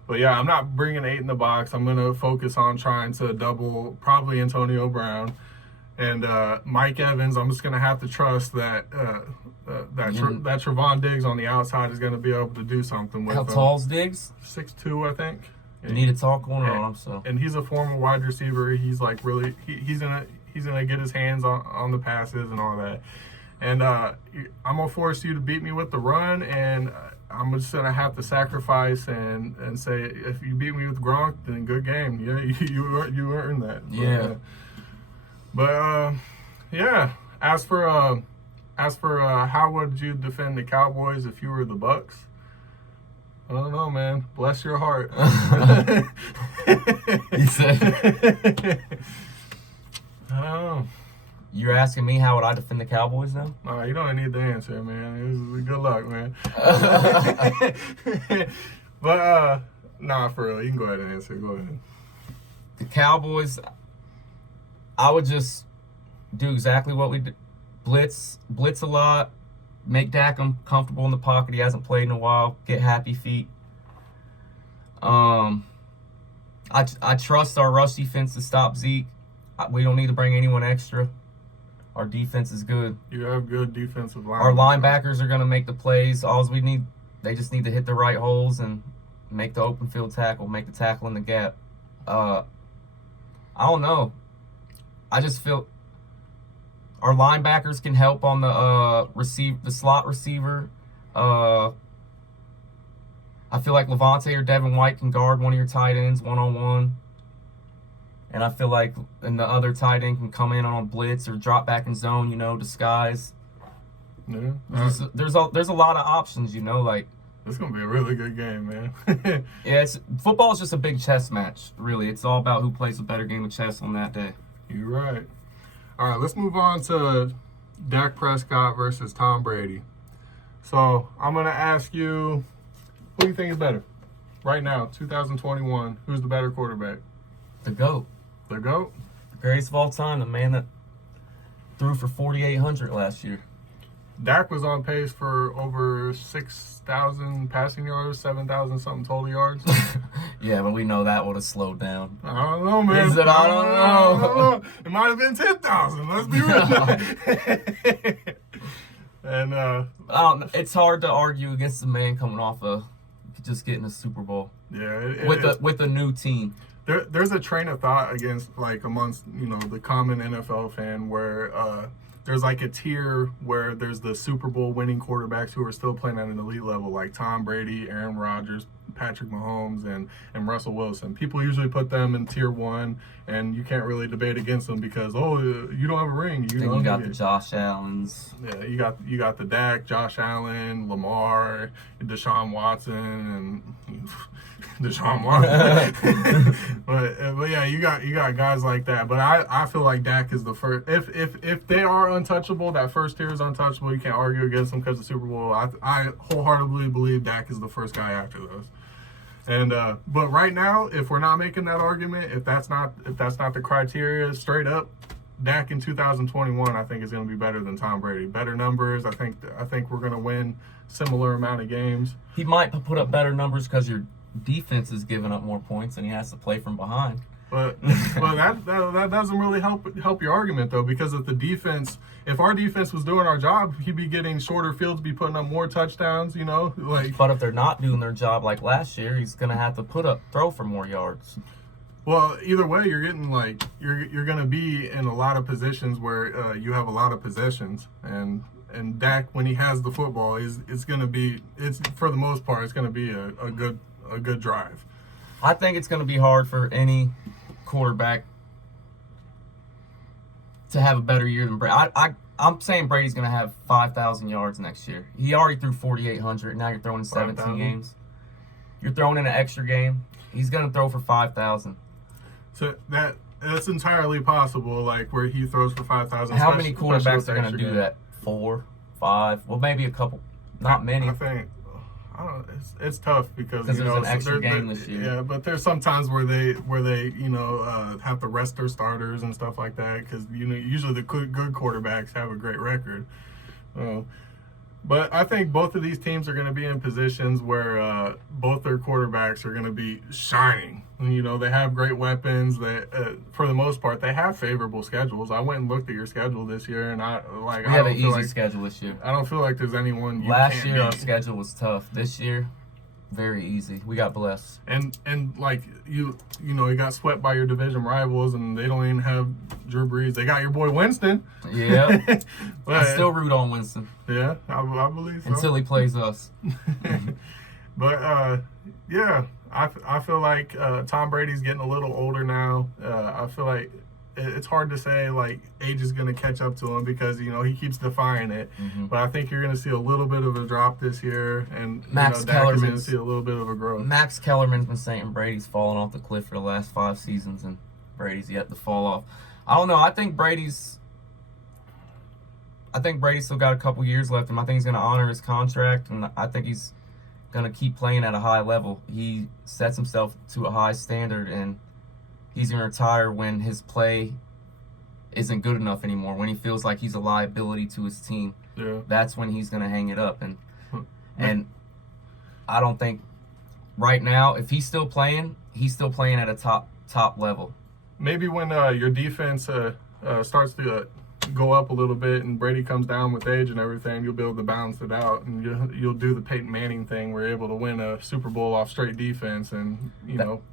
but yeah, I'm not bringing 8 in the box. I'm going to focus on trying to double probably Antonio Brown. And Mike Evans, I'm just going to have to trust that that Trevon Diggs on the outside is going to be able to do something with him. How tall's Diggs? 6'2", I think. You need a tall corner on him, so. And he's a former wide receiver. He's he's gonna get his hands on the passes and all that. And I'm gonna force you to beat me with the run, and I'm just gonna have to sacrifice and say, if you beat me with Gronk, then good game. Yeah, you earned that. Yeah. But yeah, as for how would you defend the Cowboys if you were the Bucs? I don't know, man. Bless your heart. You said. I don't know. You're asking me how would I defend the Cowboys now? No, you don't need the answer, man. Good luck, man. But nah, for real, you can go ahead and answer. Go ahead. The Cowboys, I would just do exactly what we did. Blitz a lot, make Dak comfortable in the pocket. He hasn't played in a while. Get happy feet. I trust our rush defense to stop Zeke. We don't need to bring anyone extra. Our defense is good. You have good defensive line. Our linebackers are going to make the plays. They just need to hit the right holes and make the open field tackle, make the tackle in the gap. I don't know. I just feel our linebackers can help on the slot receiver. I feel like Levante or Devin White can guard one of your tight ends one-on-one. And I feel like the other tight end can come in on a blitz or drop back in zone, disguise. Yeah. There's a lot of options, like. It's going to be a really good game, man. Yeah, football is just a big chess match, really. It's all about who plays a better game of chess on that day. You're right. All right, let's move on to Dak Prescott versus Tom Brady. So I'm going to ask you, who do you think is better? Right now, 2021, who's the better quarterback? The GOAT. The GOAT? The greatest of all time, the man that threw for 4,800 last year. Dak was on pace for over 6,000 passing yards, 7,000 something total yards. Yeah, but we know that would have slowed down. I don't know, man. Is it? I don't know. It might have been 10,000. Let's be real. And I don't know. It's hard to argue against the man coming off of just getting a Super Bowl. Yeah, with a new team. There's a train of thought amongst the common NFL fan where there's like a tier where there's the Super Bowl winning quarterbacks who are still playing at an elite level, like Tom Brady, Aaron Rodgers, Patrick Mahomes, and Russell Wilson. People usually put them in tier 1, and you can't really debate against them because you don't have a ring. Then you got the Josh Allens. Yeah, you got the Dak, Josh Allen, Lamar, Deshaun Watson, and Deshaun Watson. but yeah, you got guys like that. But I feel like Dak is the first. If they are untouchable, that first tier is untouchable. You can't argue against them because of the Super Bowl. I wholeheartedly believe Dak is the first guy after those. And but right now, if we're not making that argument, if that's not the criteria, straight up, Dak in 2021, I think is going to be better than Tom Brady. Better numbers. I think we're going to win similar amount of games. He might put up better numbers because your defense is giving up more points and he has to play from behind. But that doesn't really help your argument though, because if our defense was doing our job, he'd be getting shorter fields, be putting up more touchdowns, But if they're not doing their job like last year, he's gonna have to throw for more yards. Well, either way, you're getting you're gonna be in a lot of positions where you have a lot of possessions, and Dak, when he has the football, it's for the most part it's gonna be a good drive. I think it's gonna be hard for any quarterback to have a better year than Brady. I'm saying Brady's going to have 5,000 yards next year. He already threw 4,800. Now you're throwing in 17 5,000. games. You're throwing in an extra game. He's going to throw for 5,000. So that's entirely possible, like where he throws for 5,000. How many quarterbacks are going to do that? 4, 5? Well, maybe a couple. Not many. I think. It's tough because there's an extra game this year. Yeah, but there's some times where they have to rest their starters and stuff like that because usually the good quarterbacks have a great record. But I think both of these teams are going to be in positions where both their quarterbacks are going to be shining. And, they have great weapons. They, for the most part, they have favorable schedules. I went and looked at your schedule this year, and we have an easy schedule this year. I don't feel like there's anyone you Last can't year beat. our schedule was tough. This year, very easy. We got blessed. And like you got swept by your division rivals, and they don't even have Drew Brees. They got your boy Winston. Yeah, I still root on Winston. Yeah, I believe so. Until he plays us. But yeah, I feel like Tom Brady's getting a little older now. I feel like it's hard to say like age is going to catch up to him because he keeps defying it. Mm-hmm. But I think you're going to see a little bit of a drop this year, and Dak is going to see a little bit of a growth. Max Kellerman's been saying Brady's fallen off the cliff for the last 5 seasons, and Brady's yet to fall off. I don't know. I think Brady's still got a couple years left, and I think he's going to honor his contract, and I think he's going to keep playing at a high level. He sets himself to a high standard, and he's going to retire when his play isn't good enough anymore, when he feels like he's a liability to his team. Yeah. That's when he's going to hang it up. And I don't think right now, if he's still playing at a top level. Maybe when your defense starts to go up a little bit and Brady comes down with age and everything, you'll be able to balance it out, and you'll do the Peyton Manning thing where you're able to win a Super Bowl off straight defense, and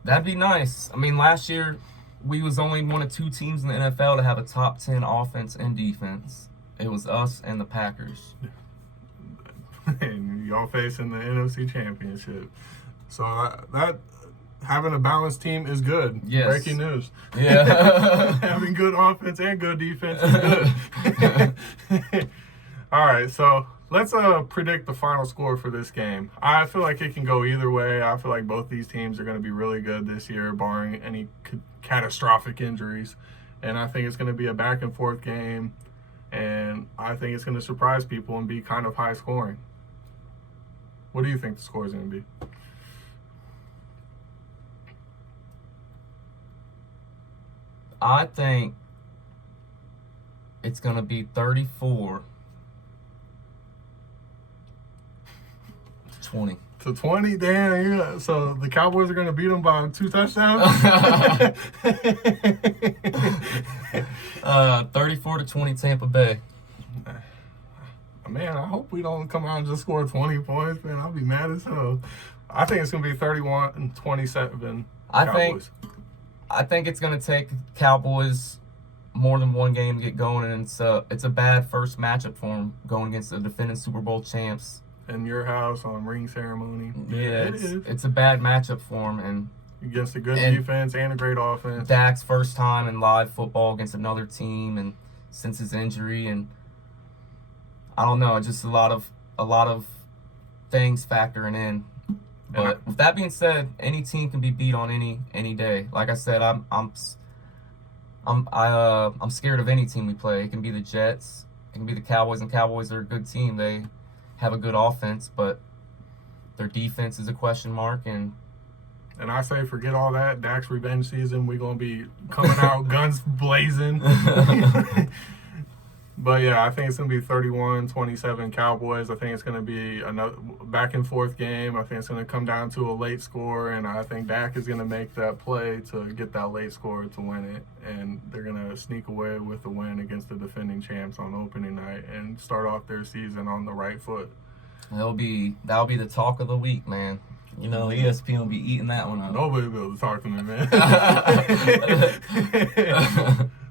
that'd be nice. I mean, last year we was only one of 2 teams in the NFL to have a top 10 offense and defense. It was us and the Packers. And y'all facing the NFC Championship, so that having a balanced team is good. Yes. Breaking news. Yeah. Having good offense and good defense is good. All right, so let's predict the final score for this game. I feel like it can go either way. I feel like both these teams are going to be really good this year, barring any catastrophic injuries. And I think it's going to be a back-and-forth game, and I think it's going to surprise people and be kind of high-scoring. What do you think the score is going to be? I think it's going to be 34 20. To 20? Damn, yeah. So the Cowboys are going to beat them by 2 touchdowns? 34-20 Tampa Bay. Man, I hope we don't come out and just score 20 points, man. I'll be mad as hell. I think it's going to be 31-27 Cowboys. I think it's going to take Cowboys more than one game to get going, and it's a bad first matchup for them going against the defending Super Bowl champs. In your house on ring ceremony. Yeah, it's a bad matchup for them, and against a good defense and a great offense. Dak's first time in live football against another team, and since his injury, and I don't know, just a lot of things factoring in. But with that being said, any team can be beat on any day. Like I said, I'm scared of any team we play. It can be the Jets, it can be the Cowboys, and Cowboys are a good team. They have a good offense, but their defense is a question mark. And I say forget all that. Dak's revenge season. We're gonna be coming out guns blazing. But yeah, I think it's going to be 31-27 Cowboys. I think it's going to be another back and forth game. I think it's going to come down to a late score, and I think Dak is going to make that play to get that late score to win it. And they're going to sneak away with the win against the defending champs on opening night and start off their season on the right foot. That'll be the talk of the week, man. You know, ESPN will be eating that one up. Nobody will be able to talk to me, man.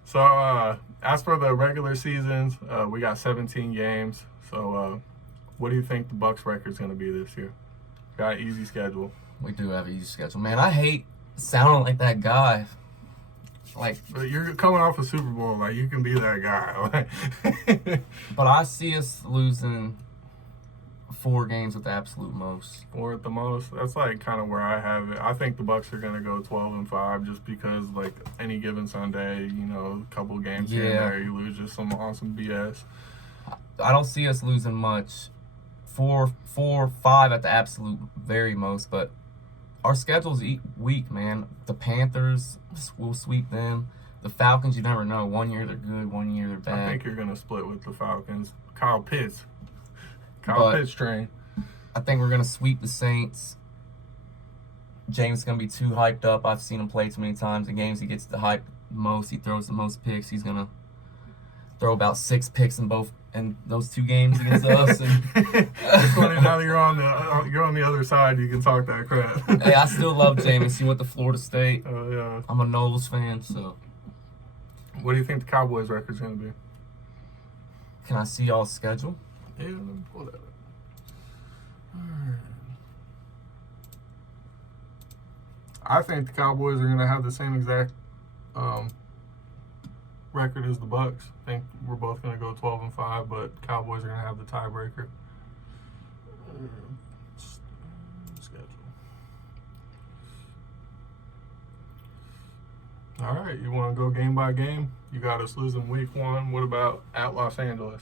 So, as for the regular seasons, we got 17 games. So, what do you think the Bucs record's going to be this year? Got an easy schedule. We do have an easy schedule. Man, I hate sounding like that guy. Like, but you're coming off a Super Bowl. Like, you can be that guy. But I see us losing 4 games at the absolute most. 4 at the most. That's like kind of where I have it. I think the Bucs are gonna go 12-5 just because like any given Sunday, you know, a couple games here and there, you lose just some awesome BS. I don't see us losing much. 4 or 5 at the absolute very most, but our schedule's weak, man. The Panthers, we'll sweep them. The Falcons, you never know. One year they're good, one year they're bad. I think you're gonna split with the Falcons. Kyle Pitts train. I think we're going to sweep the Saints. James is going to be too hyped up. I've seen him play too many times. In games he gets the hype most. He throws the most picks. He's going to throw about 6 picks in those 2 games against us. And it's funny now that you're on the other side, you can talk that crap. Hey, I still love Jameis. He went to Florida State. Oh, yeah. I'm a Knowles fan, so. What do you think the Cowboys record's going to be? Can I see y'all's schedule? Yeah, let me pull that up. I think the Cowboys are going to have the same exact record as the Bucs. I think we're both going to go 12-5, but Cowboys are going to have the tiebreaker. Schedule. All right, you want to go game by game? You got us losing week 1. What about at Los Angeles?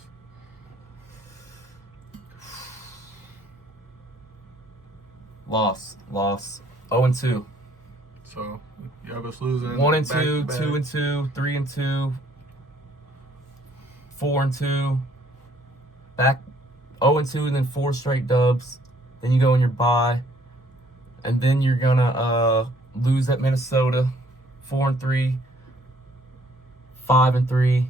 Loss. 0-2. So you have us losing 1-2, 2-2, 3-2, 4-2. Back 0-2, and then 4 straight dubs. Then you go in your bye, and then you're gonna lose at Minnesota, 4-3, 5-3.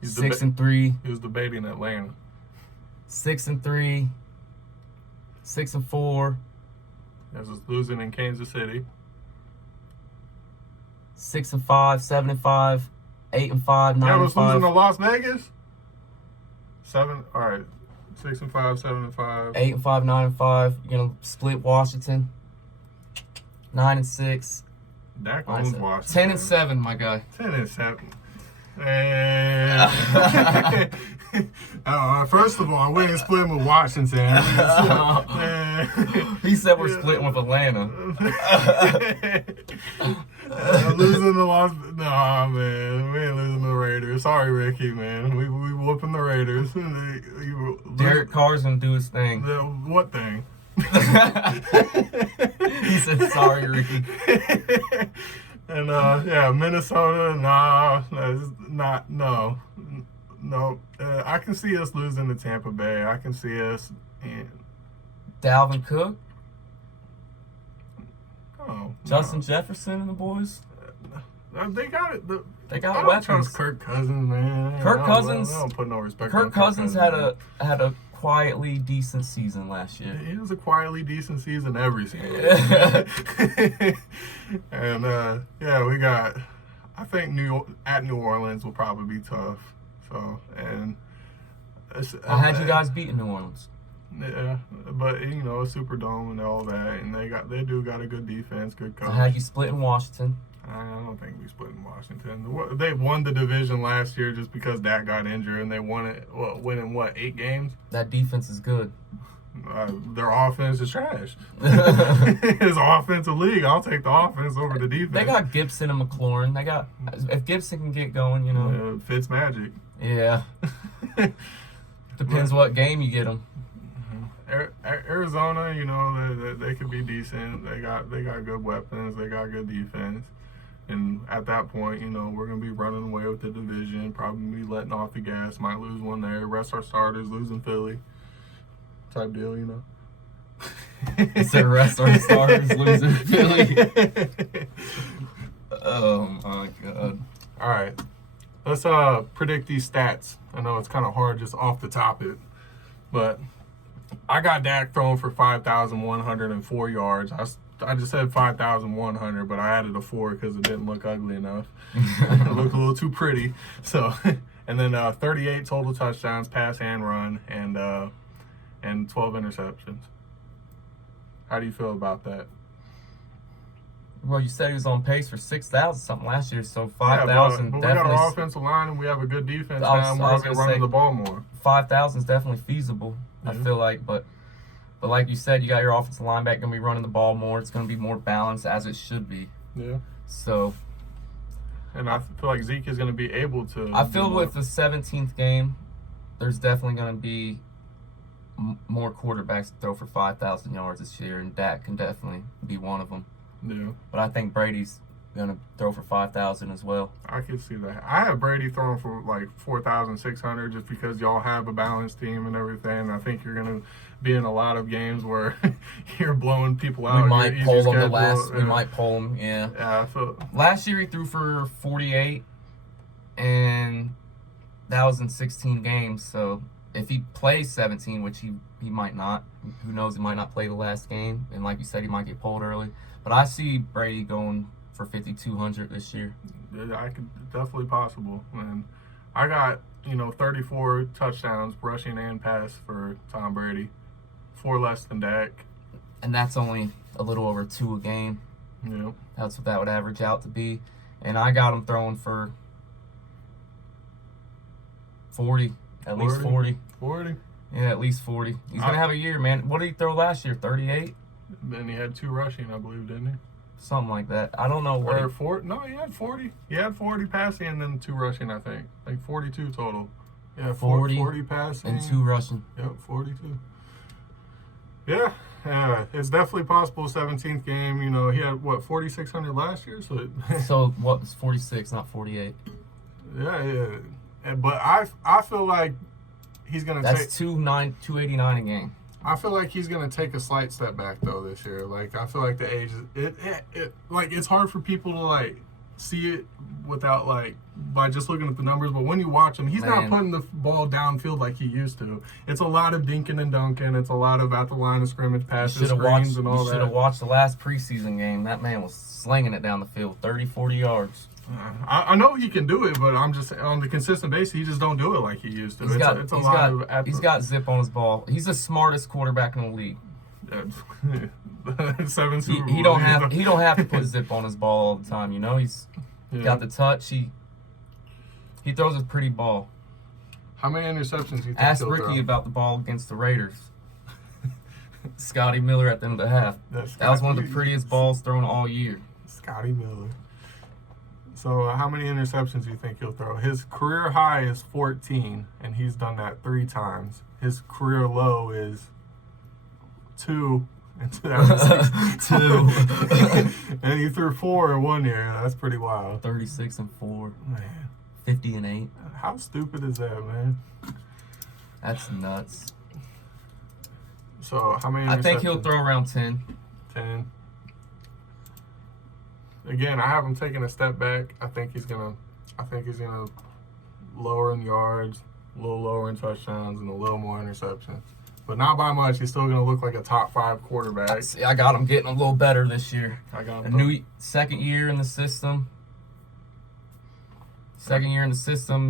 He's 6-3. He was debating Atlanta. 6-3. 6-4. As was losing in Kansas City. 6-5, 7-5, 8-5, 9-5. Yeah, was losing to Las Vegas. 7. All right. 6-5, 7-5. 8-5, 9-5. You're gonna split Washington. 9-6. Dak owns Washington. 10-7, my guy. 10-7. And first of all, we ain't splitting with Washington. He said we're splitting with Atlanta. Losing the Las. Nah, man, we ain't losing the Raiders. Sorry, Ricky, man. We whooping the Raiders. Derek Carr's gonna do his thing. What thing? He said, "Sorry, Ricky." And Minnesota, nah, it's not, no. No, I can see us losing to Tampa Bay. I can see us. Dalvin Cook, Oh, Justin Jefferson, and the boys. They got it. They got I don't weapons. trust Kirk Cousins, man. Kirk Cousins. I don't put no respect. Kirk on Cousins Kirk had a quietly decent season last year. He has a quietly decent season every season. And yeah, we got. I think New Orleans will probably be tough. So and I had you guys beating New Orleans. Yeah, but you know, Superdome and all that, and they do got a good defense, good coach. I had you split in Washington. I don't think we split in Washington. They won the division last year just because Dak got injured, and they won it. Winning 8 games? That defense is good. Their offense is trash. It's an offensive league. I'll take the offense over the defense. They got Gibson and McLaurin. If Gibson can get going, you know. Fitz magic. Yeah. Depends what game you get them. Arizona, you know, they could be decent. They got good weapons. They got good defense. And at that point, you know, we're gonna be running away with the division. Probably be letting off the gas. Might lose one there. Rest our starters. Losing Philly. Type deal, you know. Instead of rest our starters, losing Philly. Oh my god. All right. Let's predict these stats. I know it's kind of hard just off the top it, but I got Dak throwing for 5,104 yards. I just said 5,100, but I added a 4 because it didn't look ugly enough. It looked a little too pretty. So, and then 38 total touchdowns, pass and run, and 12 interceptions. How do you feel about that? Well, you said he was on pace for 6,000 something last year, so 5,000 but definitely. we got our offensive line and we have a good defense now. We're going to be running the ball more. 5,000 is definitely feasible. Yeah. I feel like, but like you said, you got your offensive line back, going to be running the ball more. It's going to be more balanced as it should be. Yeah. So. And I feel like Zeke is going to be able to. I feel with the 17th game, there's definitely going to be more quarterbacks to throw for 5,000 yards this year, and Dak can definitely be one of them. Yeah. But I think Brady's going to throw for 5,000 as well. I could see that. I have Brady throwing for like 4,600 just because y'all have a balanced team and everything. I think you're going to be in a lot of games where you're blowing people out. We might pull him We might pull him, yeah. Yeah, Last year he threw for 48, and that was in 16 games. So if he plays 17, which he might not, who knows, he might not play the last game. And like you said, he might get pulled early. But I see Brady going for 5,200 this year. I could definitely possible. And I got, 34 touchdowns, rushing and pass for Tom Brady. 4 less than Dak. And that's only a little over 2 a game. Yeah. That's what that would average out to be. And I got him throwing for 40. At least 40. 40? Yeah, at least 40. He's going to have a year, man. What did he throw last year? 38? Then he had 2 rushing, I believe, didn't he? Something like that. I don't know what. Or 4? No, he had 40. He had 40 passing and then 2 rushing, I think. Like 42 total. Yeah, 40 passing. And 2 rushing. Yep, 42. Yeah, it's definitely possible. 17th game, he had 4,600 last year. So what was 46, not 48? Yeah. But I feel like he's gonna take. That's 289 a game. I feel like he's gonna take a slight step back though this year. Like I feel like the age is it's hard for people to see it without by just looking at the numbers. But when you watch him, he's not putting the ball downfield like he used to. It's a lot of dinking and dunking. It's a lot of at the line of scrimmage passes, screens, and all that. You should have watched the last preseason game. That man was slinging it down the field, 30, 40 yards. I know he can do it, but I'm just on the consistent basis. He just don't do it like he used to. He's got zip on his ball. He's the smartest quarterback in the league. 7 Super Bowls. He don't have to put zip on his ball all the time. He's got the touch. He throws a pretty ball. How many interceptions do you think Ask he'll Ricky throw? about the ball against the Raiders. Scotty Miller at the end of the half. That was one of the prettiest balls thrown all year. Scotty Miller. So how many interceptions do you think he'll throw? His career high is 14, and he's done that 3 times. His career low is 2 in 2006. 2. And he threw 4 in 1 year. That's pretty wild. 36 and 4. Man. 50-8. How stupid is that, man? That's nuts. So how many? I think he'll interceptions? throw around 10. 10. Again, I have him taking a step back. I think he's gonna lower in yards, a little lower in touchdowns, and a little more interceptions. But not by much. He's still gonna look like a top 5 quarterback. See, I got him getting a little better this year. I got A him. new second year in the system.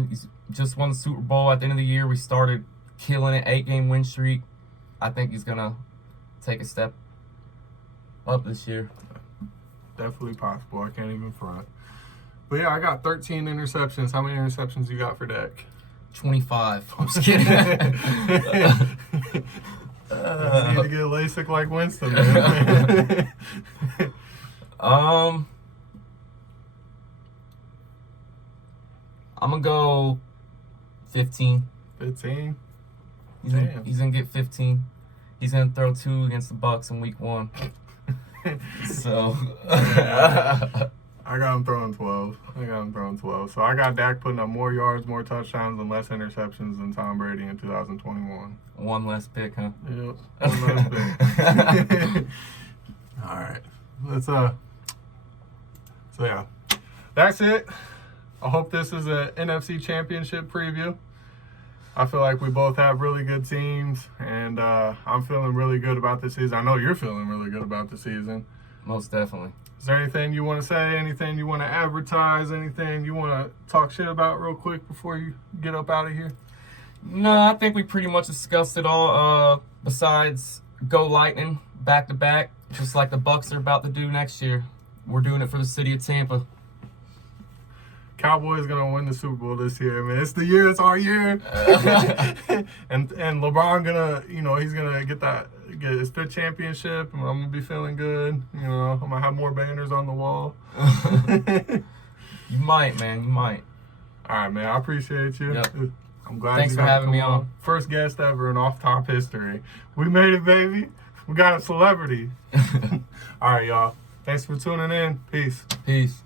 He's just won the Super Bowl. At the end of the year, we started killing it. 8-game win streak. I think he's gonna take a step up this year. Definitely possible. I can't even front. But yeah, I got 13 interceptions. How many interceptions you got for Dak? 25. I'm just kidding. You need to get LASIK like Winston, man. I'm gonna go 15. 15. He's Damn. gonna get 15. He's gonna throw 2 against the Bucs in week 1. So I got him throwing 12. So I got Dak putting up more yards, more touchdowns, and less interceptions than Tom Brady in 2021. one less pick, huh? Yep. One less pick. All right. Let's So yeah, that's it. I hope this is a NFC Championship preview. I feel like we both have really good teams, and I'm feeling really good about the season. I know you're feeling really good about the season. Most definitely. Is there anything you want to say? Anything you want to advertise? Anything you want to talk shit about real quick before you get up out of here? No, I think we pretty much discussed it all. Besides, go Lightning back to back, just like the Bucs are about to do next year. We're doing it for the city of Tampa. Cowboys gonna win the Super Bowl this year, man. It's the year. It's our year. and LeBron gonna, he's gonna get his 5th championship, and I'm gonna be feeling good. I'm gonna have more banners on the wall. You might, man. You might. All right, man. I appreciate you. Yep. I'm glad. Thanks you for got to having come me on. First guest ever in Off Top history. We made it, baby. We got a celebrity. All right, y'all. Thanks for tuning in. Peace. Peace.